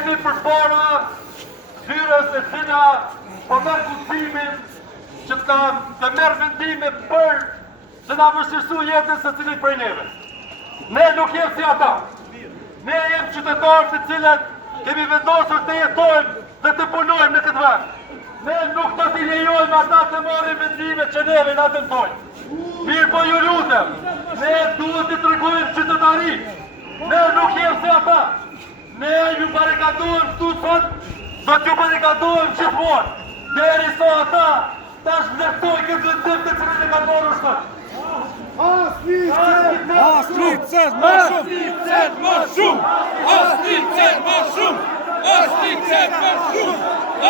jemi përpara zyrës e cila po merr kuptimin që të merr vendime për që na vështirësu jetën së cilit prej neve. Ne nuk jem si ata. Ne jem qytetarë të cilët kemi vendosur të jetojmë dhe të punojmë në këtë vend. Ne nuk do t'i lejojmë ata të marrin vendime që neve na dëmtojnë. Mirë po ju lutem, ne duhet të tregojmë qytetarisë. Ne nuk jem si ata. Ne ju barikadohem këtu sot, do t'ju barikadohem gjithmonë. Derisa ata tash vlerësojnë këtë vendim të cilin e kanë marrur sot. Aslicet më shumë! Aslicet më shumë! Aslicet më shumë! Aslicet më shumë!